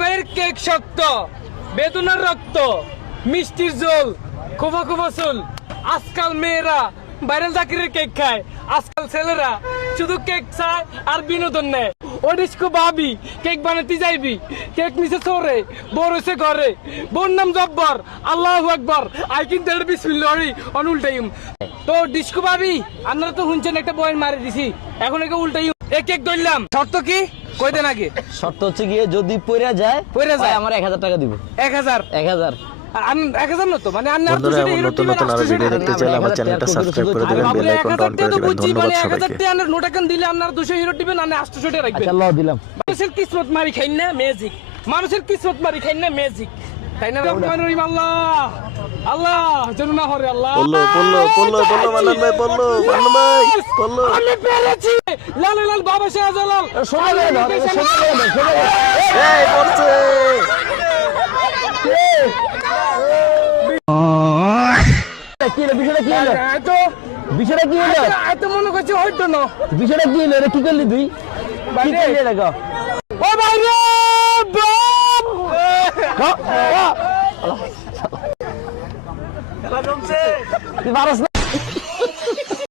ভাইয়ের কেক শক্ত, বেদনার রক্ত, মিষ্টির জল, খোফা খোফা চুল। আজকাল মেয়েরা ভাইরাল জাকিরের কেক খায়, আজকাল ছেলেরা শুধু কেক চায় আর বিনোদন নেয়। ওডিসকো ভাবি কেক বানাতে যাইবি, কেক নিচে চোরে, বড় হইছে ঘরে, বোন নাম জব্বর, আল্লাহু আকবার, আই কিন্তু এটা বিসমিল্লাহ অন উল্টাইম। তো ডিসকো ভাবি আপনারা তো শুনছেন একটা বয়েন মারি দিছি, এখন একে উল্টাইম। এই কেক ধরলাম, শর্ত কি কই দেন আগে? শর্ত হচ্ছে গিয়ে যদি পড়ে যায় আমার 1000 টাকা দিব। 1000 1000 1000 না তো মানে বন্ধুরা এমন নতুন নতুন আরো ভিডিও দেখতে চাইলে আমার চ্যানেলটা সাবস্ক্রাইব করে দিবেন, বেল আইকনটা অন করে দিবেন। ধন্যবাদ সবাইকে। 1000 টাকা নোট এখন দিলে আপনারা 200 হিরো দিবেন, আর 800 টাকা রাখবেন। আচ্ছা ল দিলাম। মানুষের কিসমত মারি খাইন না ম্যাজিক, মানুষের কিসমত মারি খাইন না ম্যাজিক, তাই না? রহমানির রহিম। আল্লাহ আল্লাহ যেন না হরে আল্লাহ। বললো মান্নান ভাই, বললো মান্নান ভাই, বললো। আমি পেরেছি। লাল লাল বাবা শাহজালাল সোনা করে দাও, সোনা করে দাও, সোনা করে দাও। এই পড়ছে। কি রে বিষয়টা কি হলো? এতো বিষয়টা কি হলো? এত মনে করছি হইতো না। বিষয়টা কি হলো? কি করলি তুই? কি করলি এটা? ও ভাই রে বাপ! তুই পারস না?